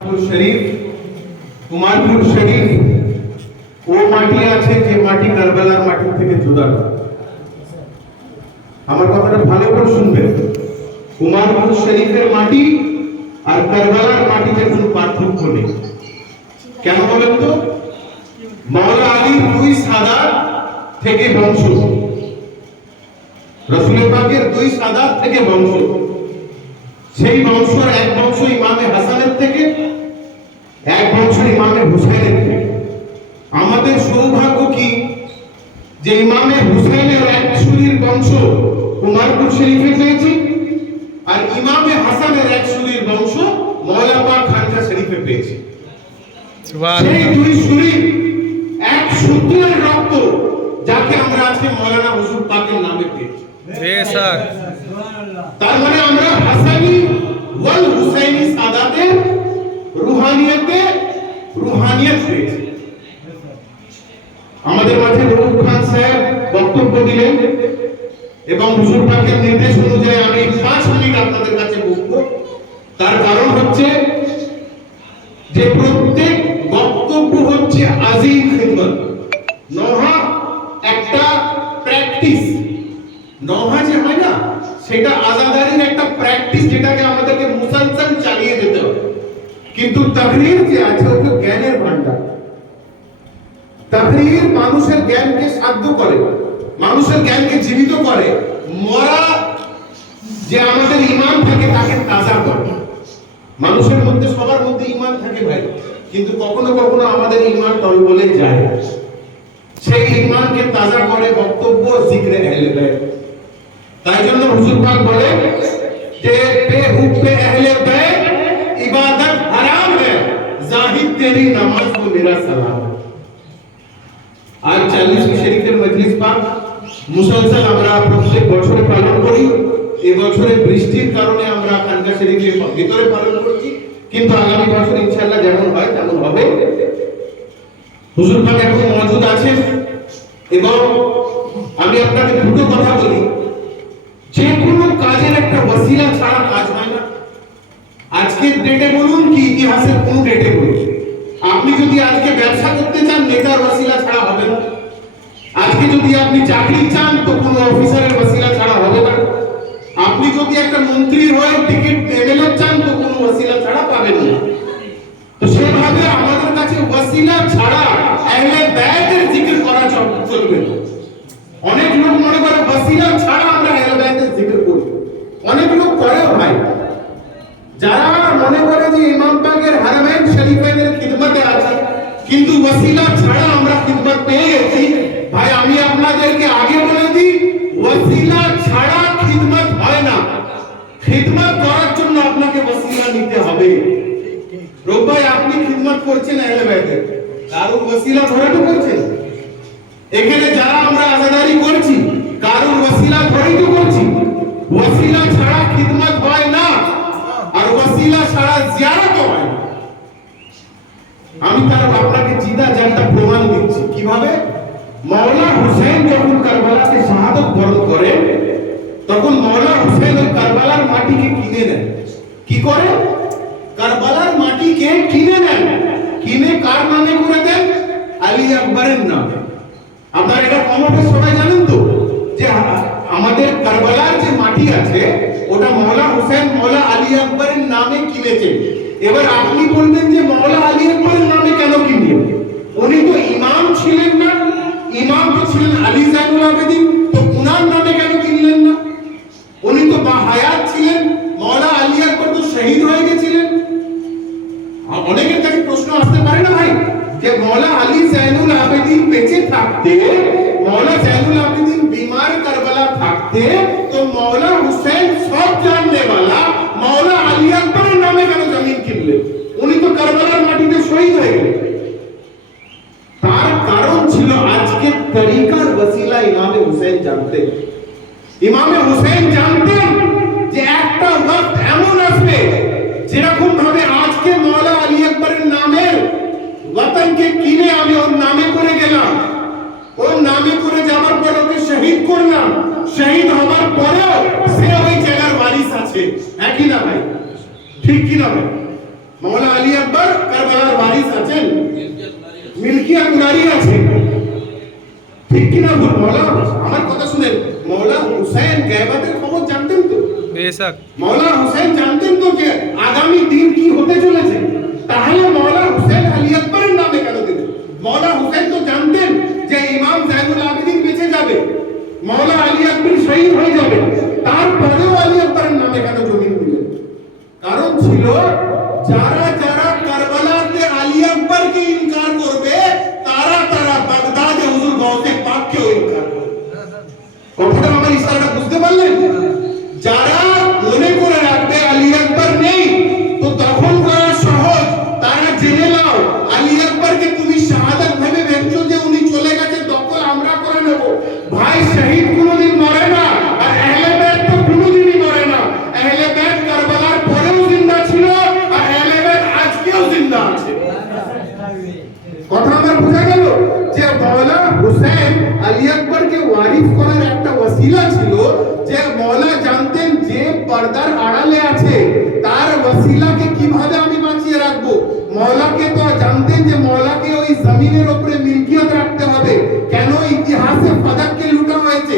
শরীফ উমারপুর শরীফ ও মাটি আছে যে মাটি কারবালার মাটি থেকে জুদা। আমার কথাটা ভালো করে শুনবেন, উমারপুর শরীফের মাটি আর কারবালার মাটিতে কোনো পার্থক্য নেই। কেন বলেন তো? মাওলা আলীর দুই সাদাত থেকে বংশ, রাসূল পাকের দুই সাদাত থেকে বংশ। সেই বংশের এক বংশ ইমামে হাসানের থেকে, এক বংশ ইমামে হুসাইনের থেকে। আমাদের সৌভাগ্য কি যে ইমামে হুসাইনের এক সুরির বংশ উমারপুর শরীফে পেয়েছি, আর ইমামে হাসানের এক সুরির বংশ মওলা পাক খানকা শরীফে পেয়েছি। সেই দুই সুরি এক সূত্রের রক্ত, যাকে আমরা আজকে মওলানা হুজুর পাকের নামে পেয়েছি। তার মানে আমরা হাসানি ওয়াল হুসাইনি সাদাতের রুহানিয়ত পেয়েছি। আমাদের মাঝে রউফ খান সাহেব বক্তব্য দিলেন এবং হুজুর পাকের নির্দেশ অনুযায়ী আমি 5 মিনিট আপনাদের কাছে বলবো। তার কারণ হচ্ছে যে প্রত্যেক বক্তব্য হচ্ছে আজিম খিদমত। নওহা একটা প্র্যাকটিস, নওহা যে হয় না সেটা আজাদারির একটা প্র্যাকটিস, যেটাকে আমাদেরকে মুসলসল চালিয়ে যেতে হবে। কিন্তু তাহরীর যে আছে ওটা জ্ঞানের ভান্ডার। তাহরীর মানুষের জ্ঞানকে সাধ্য করে, মানুষের জ্ঞানকে জীবিত করে। মরা যে আমাদের ঈমান থাকে তাকে তাজা করে। মানুষের মধ্যে সবার মধ্যে ঈমান থাকে ভাই, কিন্তু কখনো কখনো আমাদের ঈমান টলবলে যায়। সেই ঈমানকে তাজা করে বক্তব্য জিক্রে আহলে বাইত। তাই জন্য হুজুর পাক বলে যে বেহুব্বে আহলে বাইত ইবাদত হারাম है, জাহিদ তেরি নামাজ को मेरा सलाम। আজ 40 শরীফের মজলিস পাক মুসলসল আমরা প্রত্যেক বছরে পালন করি। এই বছরে বৃষ্টির কারণে আমরা খানকা শরীফের ভিতরে পালন করছি, কিন্তু আগামী বছর ইনশাআল্লাহ যেমন হয় তেমন হবে। হুজুর পাক এখন মওজুদ আছেন এবং আমি আপনাকে দুটো কথা বলি, যে কোনো কাজের একটা ওসিলা ছাড়া কাজ হয় না। আজকের ডেটে বলুন কি ইতিহাসের কোন ডেটে বলুন, আপনি যদি আজকে ব্যবসা করতে চান নেতার ওসিলা ছাড়া হবে না। আজকে যদি আপনি চাকরি চান তো কোনো অফিসারের ওসিলা ছাড়া হবে না। আপনি যদি একটা মন্ত্রী হয়ে টিকিট এমএলএ চান তো কোনো ওসিলা ছাড়া পাবেন না। তো সেভাবে আমাদের কাছে ওসিলা ছাড়া আহলে বাইতের জিকির করা চলবে না। অনেক লোক মনে করে ওসিলা ছাড়া আমরা আহলে বাইতের জিকির করি, অনেক লোক করেও ভাই। যারা মনে করে যে ইমাম পাকের হারামাইন শরীফের খিদমতে আছে কিন্তু ওসিলা ছাড়া আমরা খিদমত পেয়ে গেছি, ভাই আমি আপনাদেরকে আগে বলে দিই, ওসিলা ছাড়া খিদমত হয় না। খিদমত করার জন্য আপনাকে ওসিলা নিতে হবে। রব ভাই আপনি খিদমত করছেন আহলে বাইতের, কারোর ওসিলা ধরে তো করছেন। এখানে যারা আমরা আজাদারি করছি কারোর ওসিলা ধরেই তো করছি। ওসিলা ছাড়া খিদমত হয় না, আর ওসিলা ছাড়া জিয়ারত হয় না। আমি তার আপনাকে জিদা জানটা প্রমাণ দিচ্ছি। কিভাবে? মওলা হুসাইন যখন কারবালাতে শাহাদত বরণ করে তখন মওলা হুসাইন ওই কারবালার মাটিকে কিনে নেন। কি করে? কারবালার মাটিকে কিনে নেন। কিনে কার নামে করে দেন? আলী আকবরের নামে। আপনারা এটা কমবে সবাই জানেন তো যে আমাদের কারবালার যে মাটি আছে ওটা মওলা হুসাইন মওলা আলী আকবরের নামে কিনেছেন। এবার আপনি বলবেন যে মওলা আলী আকবরের নামে কেন কিনলেন? উনি তো ইমাম ছিলেন না, ইমাম তো ছিলেন আলী জাইনুল আবেদিন, তো উনার নামে কেন কিনলেন না? উনি তো বাহায়াত ছিলেন, মওলা আলী আকবর তো শহীদ হয়ে গেছিলেন। অনেকের কাছে প্রশ্ন আসতে পারে না ভাই যে মওলা আলী জাইনুল আবেদিন বেঁচে থাকতে, মওলা জাইনুল আবেদিন বিমার কারবালা থাকতে, তো মওলা হুসাইন সব জাননে वाला মওলা আলী আকবরের নামে কেন জমিন কিনলেন? উনি তো কারবালার মাটিতে শহীদ হয়ে গেলেন। তার কারণ ছিল আজকের তরিকার ওসিলা ইমামে হুসাইন জানতেন। ইমামে হুসাইন জানতেন যে একটা ওয়াক্ত এমন আসবে যেরকম ভাবে আজকে মওলা আলী আকবরের নামের ওয়াতনকে কিনে আমি ওর নামে করে গেলাম, ওর নামে করে যাওয়ার পর ওকে শহীদ করলাম, শহীদ হওয়ার পরেও সে ওই জায়গার ওয়ারিস আছে। একই না ভাই? ঠিক কি না ভাই? মওলা আলী আকবর কারবালার ওয়ারিস আছেন, মিল্কিয়াত নারী আছে, ঠিক কিনা ভুল? মওলা আমার কথা শুনেন, মওলা হুসাইন গায়বাতের খবর জানতেন তো? বেশক মওলা হুসাইন জানতেন তো যে আগামী দিন কি হতে চলেছে? তাহলে মওলা হুসাইন আলী আকবরের নামে কেন দিলেন? মওলা হুসাইন তো জানতেন যে ইমাম জাইনুল আবেদিন বেঁচে যাবে, মওলা আলী আকবর শহীদ হয়ে যাবে, তারপরেও আলী আকবরের নামে কেন জমিন দিলেন? কারণ ছিল যারা যারা কারবালাতে আলী আকবরকে ইনকার করবে তারা তারা বাগদাদে হুজুর গাউসে পাককেও ইনকার করবে। কথাটা আমার ইশারাটা বুঝতে পারলেন? যারা মনে করে রাখবে আলী আকবর নেই, তো তখন করা সহজ, তারা জেনে নাও আলী আকবরকে তুমি শাহাদাত ভেবে ভেবছো যে উনি চলে গেছে, দখল আমরা করে নেব। ভাই শহীদ কোনোদিন মরে না, আর আহলে বাইত তো কোনোদিনই মরে না। আহলে বাইত কারবালার পরেও জিন্দা ছিল, আর আহলে বাইত আজকেও জিন্দা আছে। কথা আমার বোঝা গেল যে মওলা হুসাইন আলী আকবরকে ওয়ারিস করার একটা ওসিলা ছিল, যে মওলা জানতেন যে পর্দার আড়ালে আছে তার ওসিলাকে কিভাবে আমি বাঁচিয়ে রাখবো। মওলাকে তো জানতেন যে মওলাকে ওই জমিনের উপরে মিলকিয়ত রাখতে হবে। কেন? ইতিহাসে ফাদাককে লুটা হয়েছে,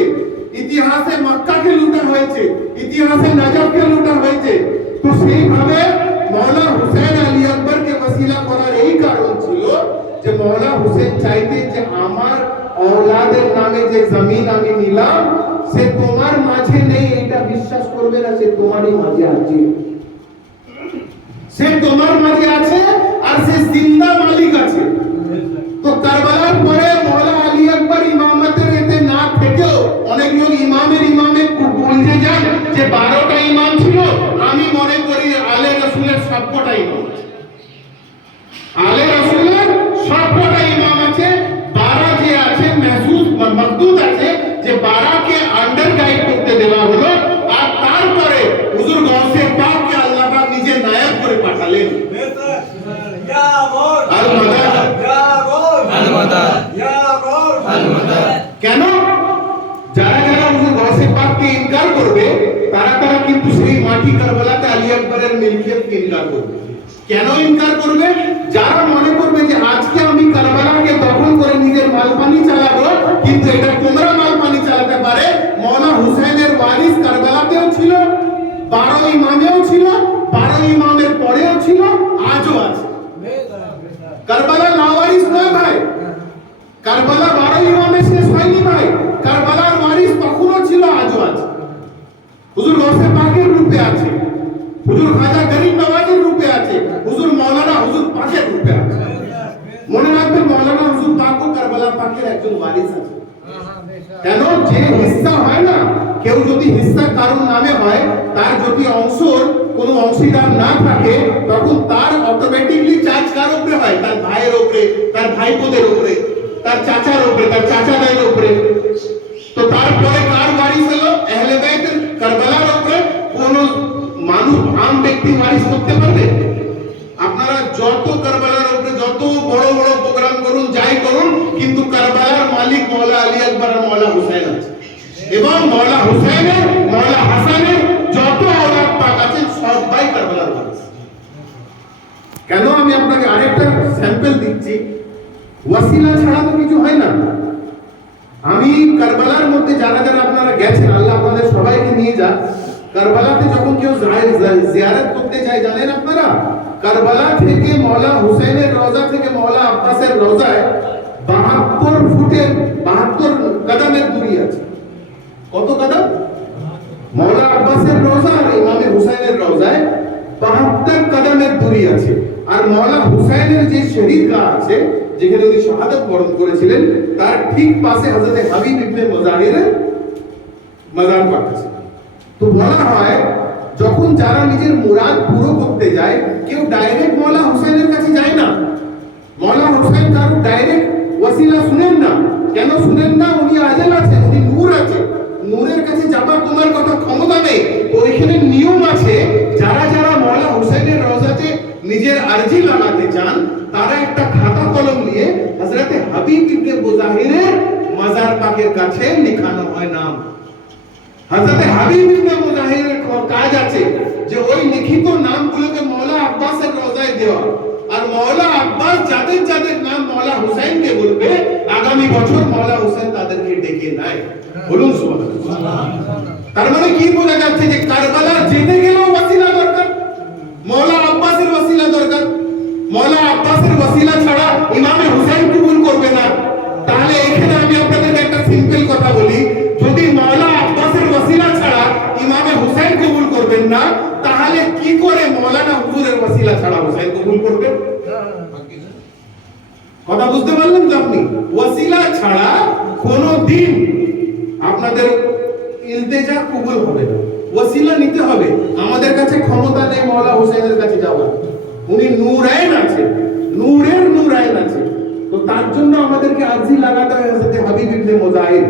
ইতিহাসে মক্কাকে লুটা হয়েছে, ইতিহাসে নজফকে লুটা হয়েছে। তো সেইভাবে মওলা হুসাইন আলী আকবরকে ওসিলা করার এই কারণ ছিল যে মওলা হুসেন চাইতেন যে আমার ঔলাদের নামে যে জমিন আমি নিলাম সে তোমার মাঝে নেই, এটা বিশ্বাস করবে না, সে তোমারই মাঝে আছে, সে তোমার মাঝে আছে, আর সে জিন্দা মালিক আছে। তো কারবালার পরে মওলা আলী আকবর ইমামতের এতে না থেকেও অনেক লোক ইমামে বলতে যান যে 12টা ইমাম ছিল। আমি মনে করি আলে রাসূলের সবকটা ইমাম আছে, আলে রাসূলের সবকটা ইমাম আছে। 12 যে আছে মাহসুস মাকদুদ আছে, যে 12 কে আন্ডার গাইড করতে দেওয়া হলো, আর তারপরে হুজুর গাউসে পাককে আল্লাহ পাক নিজে নায়েব করে পাঠালেন। ইয়া গৌস আল মাদাদ, ইয়া গৌস আল মাদাদ, ইয়া গৌস আল মাদাদ। কেন? যারা যারা হুজুর গাউসে পাককে ইনকার করবে তারা তারা কিন্তু সেই মাটি কারবালাতে আলী আকবরের মিলকিয়তকে ইনকার করবে। কেন ইনকার করবে? যারা মনে করবে যে আজকে আমি কারবালাকে দখল করে নিজের মালপানি চালাবো, কিন্তু এটা তোমরা মালপানি চালাতে পারে। মওলা হুসাইনের ওয়ারিস কারবালাতেও ছিল, 12 ইমামেও ছিল, 12 ইমামের পরেও ছিল, আজও আছে। কারবালা লাওয়ারিস নয় ভাই, কারবালা 12 ইমামে শেষ হয়নি ভাই, কারবালার ওয়ারিস তখনও ছিল, আজও আছে। হুজুর গাউসে পাকের রূপে আছে, হুজুর খাজা গরিব নওয়াজের রূপে আছে, হুজুর মাওলানা হুজুর পাকের রূপে আছে। মনে রাখবেন মাওলানা হুজুর পাক ও কারবালা পাকের একজন ওয়ারিস আছে। কেন? যে হিস্সা হয় না, কেউ যদি হিস্সা কারণ নামে হয়, তার যদি অংশর কোনো অংশীদার না থাকে, তখন তার অটোমেটিকলি চার্জ কার উপরে হয়? তার ভাইয়ের উপরে, তার ভাইপোদের উপরে, তার চাচার উপরে, তার চাচাদের উপরে। তো তারপরে কার ওয়ারিস হলো? আহলে বাইতের কারবালার উপরে কোন মানুষ আম ব্যক্তি ওয়ারিস করতে পারবে? আপনারা যত কারবালার উপরে যত বড় বড় প্রোগ্রাম করুন, যাই করুন, কিন্তু কারবালার মালিক মওলা আলী আকবর আর মওলা হুসাইন আছে, এবং মওলা হুসাইনের, মওলা হাসানের যত আওলাদ পাক আছেন সবাই কারবালার ওয়ারিস। কেন? আমি আপনাকে আরেকটা স্যাম্পল দিচ্ছি। ওয়াসিলা ছাড়া তো কিছু হয় না। আমি কারবালার মধ্যে যারা যারা আপনারা গেছেন, আল্লাহ আপনাদের সবাইকে নিয়ে যান। কারবালাতে যখন কেউ জিয়ারত করতে যায়, জানেন আপনারা, কারবালা থেকে মওলা হুসাইনের রওজা থেকে মওলা আব্বাসের রওজায় 72 ফুটের 72 কদমের দূরি আছে। কত কদম? মওলা আব্বাসের রওজা আর ইমামে হুসাইনের রওজায় 72 কদমের দূরি আছে। আর মওলা হুসাইনের যে শহীদগাহ আছে, যেখানে উনি শাহাদাত বরণ করেছিলেন, তার ঠিক পাশে হযরত হাবিব ইবনে মুজাহিরের মাজার পাক আছে। তো বলা হয় যখন যারা নিজের মুরাদ পুরো করতে যায়, কেউ ডাইরেক্ট মওলা হুসাইনের কাছে যায় না। মওলা হুসাইন কারো ডাইরেক্ট ওয়াসিলা শুনেন না। কেন শুনেন না? উনি আজল আছে, উনি নূর আছে, নূরের কাছে যাবার তোমার কথা ক্ষমতা নেই। ওইখানে নিয়ম আছে, যারা যারা মওলা হুসাইনের রওজাতে নিজের আরজি লাগাতে চান, তারা একটা খাতা কলম নিয়ে হযরত হাবিব ইবনে মুজাহিরের মাজার পাকের কাছে লেখানো হয় নাম। হযরত হাবিব ইবনে মুজাহিরের কাজ আছে যে ওই লিখিত নামগুলোকে মওলা আব্বাসের রওজায় দেওয়া। আর মওলা আব্বাস যাদের যাদের নাম মওলা হুসাইনকে বলবে, আগামী বছর মওলা হুসাইন তাদেরকে ডেকে নেয়। বলুন সুবহানাল্লাহ। তার মানে কি বোঝা যাচ্ছে যে কারবালা যেতে গেলেও ওয়াসিলা দরকার, মওলা আব্বাসের ওয়াসিলা দরকার। মওলা আব্বাসের ওয়াসিলা ছাড়া ইমামে হুসাইন কবুল করবে না। তাহলে এখানে আমি আপনাদেরকে একটা সিম্পল কথা বলি, যদি মওলা আব্বাসের ওয়াসিলা ছাড়া ইমামে হুসাইন কবুল করবেন না, তাহলে কি করে মাওলানা হুজুরের ওয়াসিলা ছাড়া হুসাইন কবুল করবেন? কথা বুঝতে পারলেন তো আপনি? ওয়াসিলা ছাড়া কোনোদিন আপনাদের ইলতেজা কবুল হবে না। ওয়াসিলা নিতে হবে। আমাদের কাছে ক্ষমতা নেই মাওলা হুসাইনের কাছে যাওয়ার, উনি নূরাইন আছে, নূরের নূরাইন আছে। তো তার জন্য আমাদেরকে আরজি লাগাতে হয় হযরত হাবিব ইবনে মুজাহির।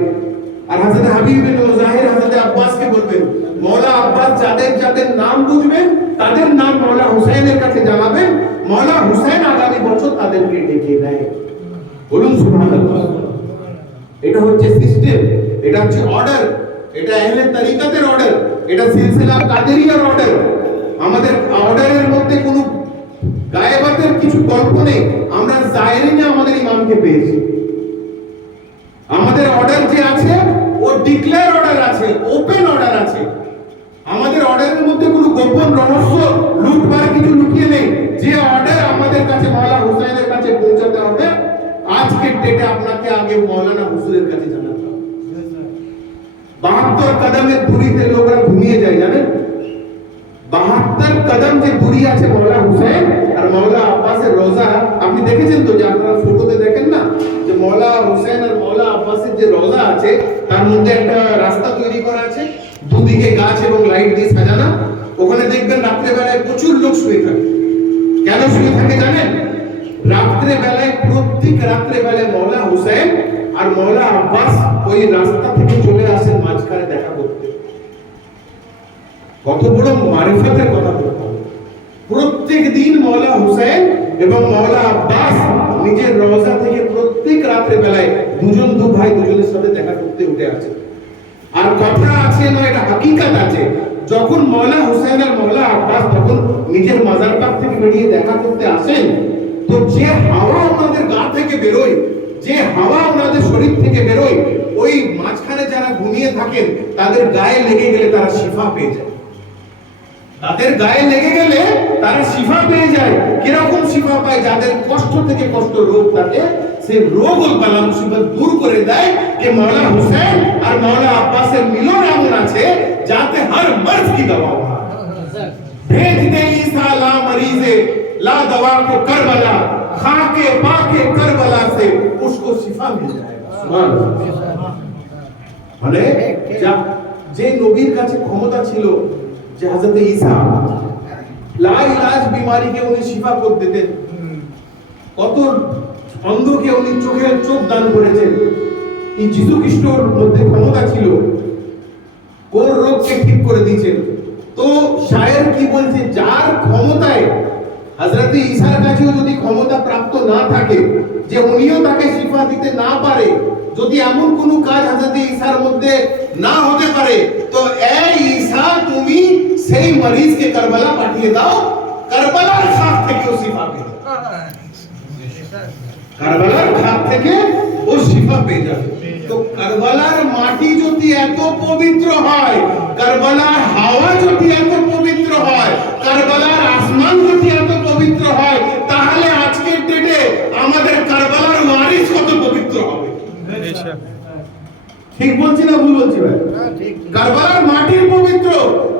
আর হযরত হাবিব ইবনে মুজাহির হযরত আব্বাসকে বলবেন, মাওলা আব্বাস যাদের যাদের নাম বুঝবেন তাদের নাম মাওলা হুসাইনের কাছে জানাবেন, মাওলা হুসাইন আগামী বছর তাদেরকে ডেকে নেয়। বলুন সুবহানাল্লাহ। এটা হচ্ছে সিস্টেম, এটা হচ্ছে অর্ডার, এটা আহলে তরিকতের অর্ডার, এটা সিলসিলা কাদেরিয়ার অর্ডার। আমাদের অর্ডারের মধ্যে কোনো গায়েবাতের কিছু গল্প নেই। আমরা জাহিরিনে আমাদের ইমামকে পেয়েছি। আমাদের অর্ডার যে আছে ও ডিক্লেয়ার অর্ডার আছে, ওপেন অর্ডার আছে। আমাদের অর্ডারের মধ্যে কোনো গোপন রহস্য লুটবার কিছু লুকিয়ে নেই। যে অর্ডার আমাদের কাছে মাওলানা হুসাইনের কাছে পৌঁছাতে হবে, আজকের ডেটে আপনাকে আগে মাওলানা হুজুরের কাছে জানাতে হবে। 72 কদমের দূরিতে লোকরা ঘুমিয়ে যায় জানেন? 72 কদম যে দূরি আছে মাওলানা হুসাইন আর মাওলানা আব্বাসের রওজা, আপনি দেখেছেন তো যে আপনারা ফটোতে দেখেন না যে মাওলানা হুসাইন আর মাওলানা আব্বাসের যে রওজা আছে তার মধ্যে একটা রাস্তা তৈরি করা আছে, দুদিকে গাছ এবং লাইট দিয়ে সাজানো। ওখানে দেখবেন রাত্রে বেলায় প্রচুর লোক শুয়ে থাকে। কেন শুয়ে থাকে জানেন? রাত্রে বেলায়, প্রত্যেক রাত্রে বেলায় মাওলানা হুসাইন আর মাওলানা আব্বাস ওই রাস্তা থেকে চলে আসেন মাঝখানে দেখা করতে। কত বড় মারিফতের কথা বলতে। প্রত্যেক দিন মাওলানা হুসাইন এবং মাওলানা আব্বাস নিজের রওজা থেকে প্রত্যেক রাত্রে বেলায় দুজন দু ভাই দুজনের সাথে দেখা করতে উঠে আসে। আর কথা আছে না, এটা হাকিকত আছে, যখন মাওলানা হুসাইন আর মাওলানা আব্বাস তখন নিজের মাজার পাক থেকে বেরিয়ে দেখা করতে আসেন, তো যে হাওয়া ওনাদের গা থেকে বেরোয়, যে হাওয়া ওনাদের শরীর থেকে বেরোয়, ওই মাঝখানে যারা ঘুমিয়ে থাকেন তাদের গায়ে লেগে গেলে তারা শিফা পেয়ে যায়। তাদের গায়ে লেগে গেলে তারা শিফা পেয়ে যায়। কিরকম শিফা পায়? যাদের কষ্ট থেকে কষ্ট রোগ থাকে, সেই রোগ ও বালা মুসিবত দূর করে দেয়। যে মাওলানা হুসাইন আর মাওলানা আব্বাসের মিলন এমন আছে যাতে हर मर्ज की दवा हो। भेज दे ईसा ला मरीजे ला दवा को करबला, खाके पाके करबला से उसको शिफा मिल जाएगा। सुभान अल्लाह। মানে যে নবীর কাছে ক্ষমতা ছিল যে হযরত ঈসা লা ইলাজ বিমারিকে উনি শিফা করে দিতেন, কত অন্ধকে উনি চোখের চোখ দান করেছেন। এই যিশু খ্রিস্টর মধ্যে ক্ষমতা ছিল, কোন রোগকে ঠিক করে দিয়েছেন। তো শায়ের কি বলছে, যার ক্ষমতায় হযরত ঈসার কাছেও যদি ক্ষমতা প্রাপ্ত না থাকে, যে উনিও তাকে শিফা দিতে না পারে, যদি এমন কোন কাজ হযরত ঈসার মধ্যে না হতে পারে, তো এই ঈসা তুমি সেই মরিজকে কারবালা পাঠিয়ে দাও, কারবালার খাক থেকে ও শিফা পেয়ে যাবে। কারবালার খাক থেকে ও শিফা পেয়ে যাবে। তো কারবালার মাটি যদি এত পবিত্র হয়, কারবালার হাওয়া যদি এত পবিত্র হয়, কারবালার আসমান যদি এত পবিত্র হয়, তাহলে আজকের ডেটে আমাদের কারবালার ওয়ারিস কত পবিত্র হবে। ঠিক বলছি না ভুল বলছি ভাই? কারবালার মাটির পবিত্র,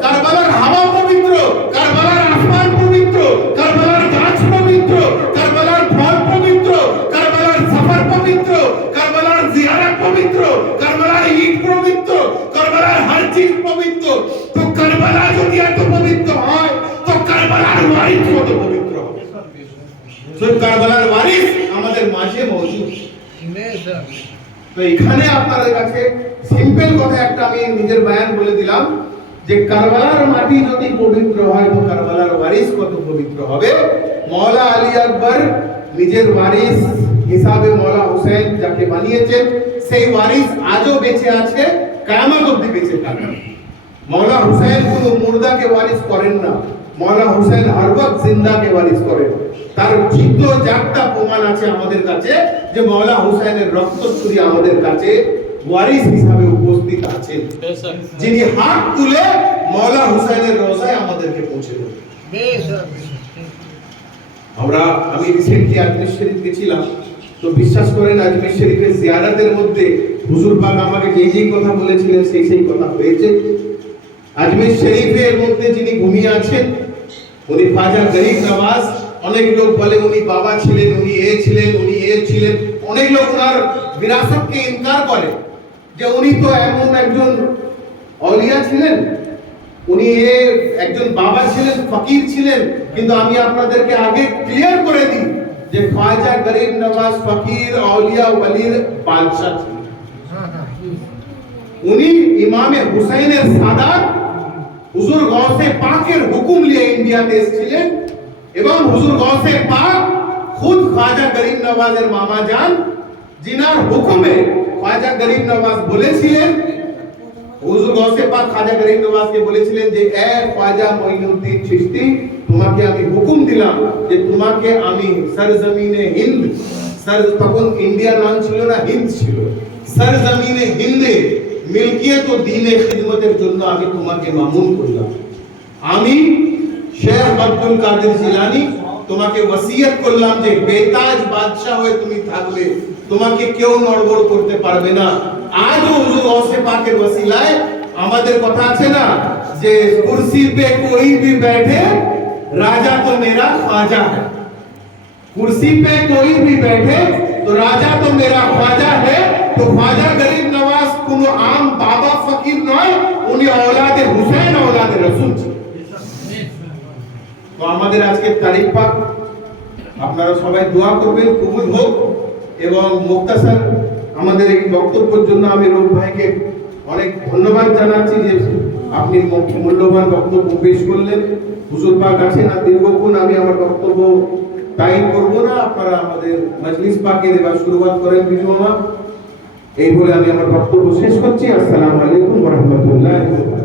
কারবালার হাওয়া পবিত্র, কারবালার আসমান পবিত্র, কারবালার গাছ পবিত্র, কারবালার ফল পবিত্র, কারবালার সফর পবিত্র, কারবালার জিয়ারত পবিত্র, কারবালার ঈদ পবিত্র, কারবালার হর চিজ পবিত্র। তো কারবালা যদি এত পবিত্র হয়, তো কারবালার ওয়ারিস কত পবিত্র হবে। তো কারবালার ওয়ারিস আমাদের মাঝে মওজুদ। তো এখানে আপনাদের কাছে সিম্পল কথা একটা আমি নিজের বয়ান বলে দিলাম যে কারবালার মাটি যদি পবিত্র হয়, তো কারবালার ওয়ারিস কত পবিত্র হবে। মওলা আলী আকবর নিজের ওয়ারিস হিসাবে মওলা হুসাইন যাকে বানিয়েছেন, সেই ওয়ারিস আজও বেঁচে আছে, কিয়ামত অবধি বেঁচে থাকবে। মওলা হুসাইন কোনো মুর্দাকে ওয়ারিস করেন না, মৌলা হুসেন হর ওয়াক্ত জিন্দাকে ওয়ারিস করেন। তার জিদ্দ জাগতা প্রমাণ আছে আমাদের কাছে যে মৌলা হুসেনের রক্তচুরি আমাদের কাছে ওয়ারিস হিসাবে উপস্থিত আছেন, যিনি হাত তুলে মৌলা হুসেনের রওজায় আমাদেরকে পৌঁছে দেন। আমি রিসেন্টলি আজমির শরীফ গেছিলাম, তো বিশ্বাস করেন আজমির শরীফের জিয়ারতের মধ্যে হুজুর পাক আমাকে যেই কথা বলেছিলেন সেই কথা হয়েছে। আজমির শরীফের মধ্যে যিনি ঘুমিয়ে আছেন উনি খাজা গরিব নওয়াজ। অনেক লোক বলে উনি বাবা ছিলেন, উনি এ ছিলেন, উনি এ ছিলেন। অনেক লোক ওনার বিরাসতকে ইনকার করে যে উনি তো এমন একজন আউলিয়া ছিলেন, উনি একজন বাবা ছিলেন, ফকির ছিলেন। কিন্তু আমি আপনাদেরকে আগে ক্লিয়ার করে দিই যে খাজা গরিব নওয়াজ ফকির আউলিয়া ওয়ালির বাদশা ছিলেন। উনি ইমামে হুসাইনের সাদাত হুজুর গৌসে পাকের হুকুম নিয়ে ইন্ডিয়াতে এসেছিলেন এবং হুজুর গৌসে পাক খুদ খাজা গরিব নওয়াজের মামা যান, জিনার হুকুমে খাজা গরিব নওয়াজ বলেছিলেন, হুজুর গৌসে পাক খাজা গরিব নওয়াজকে বলেছিলেন যে এ খাজা মঈনুদ্দিন চিশতি, তোমাকে আমি হুকুম দিলাম যে তোমাকে আমি সরজমিনে হিন্দ, তখন ইন্ডিয়া নাম ছিল না, হিন্দ ছিল, সরজমিনে হিন্দে মিলকিয়ত ও দ্বীনে খিদমতের জন্য আমি তোমাকে মামুন করলাম। আমি শেখ আব্দুল কাদের জিলানী তোমাকে ওসিয়ত করলাম যে বেতাজ বাদশা হয়ে তুমি থাকবে, তোমাকে কেউ নড়বড় করতে পারবে না। আজও হুজুর গৌসে পাকের ওসিলায় আমাদের কথা আছে না যে কুরসি পে কোই ভি बैठे राजा तो मेरा ख्वाजा है, कुर्सी पे कोई भी बैठे तो राजा तो मेरा ख्वाजा है। तो ख्वाजा गरीब नवाज কোনো আম বাবা ফকির নয়, উনি औलादे হুসেন औलादे রাসূল ছিলেন। তো আমাদের আজকে তারিখ পাক আপনারা সবাই দোয়া করবেন কবুল হোক। এবং মুক্তাসার আমাদের এই বক্তব্যের জন্য আমি রূপ ভাইকে অনেক ধন্যবাদ জানাচ্ছি যে আপনি মূল্যবান বক্তব্য পেশ করলেন। হুজুর পাক আছেন আর দীর্ঘক্ষণ আমি আমার বক্তব্য টাইম করব না, আপনারা আমাদের মজলিস পাকে এবার শুরুয়াত করেন বিজু মামা। এই বলে আমি আমার বক্তব্য শেষ করছি। আসসালামু আলাইকুম ওয়া রাহমাতুল্লাহি ওয়া বারাকাতুহু।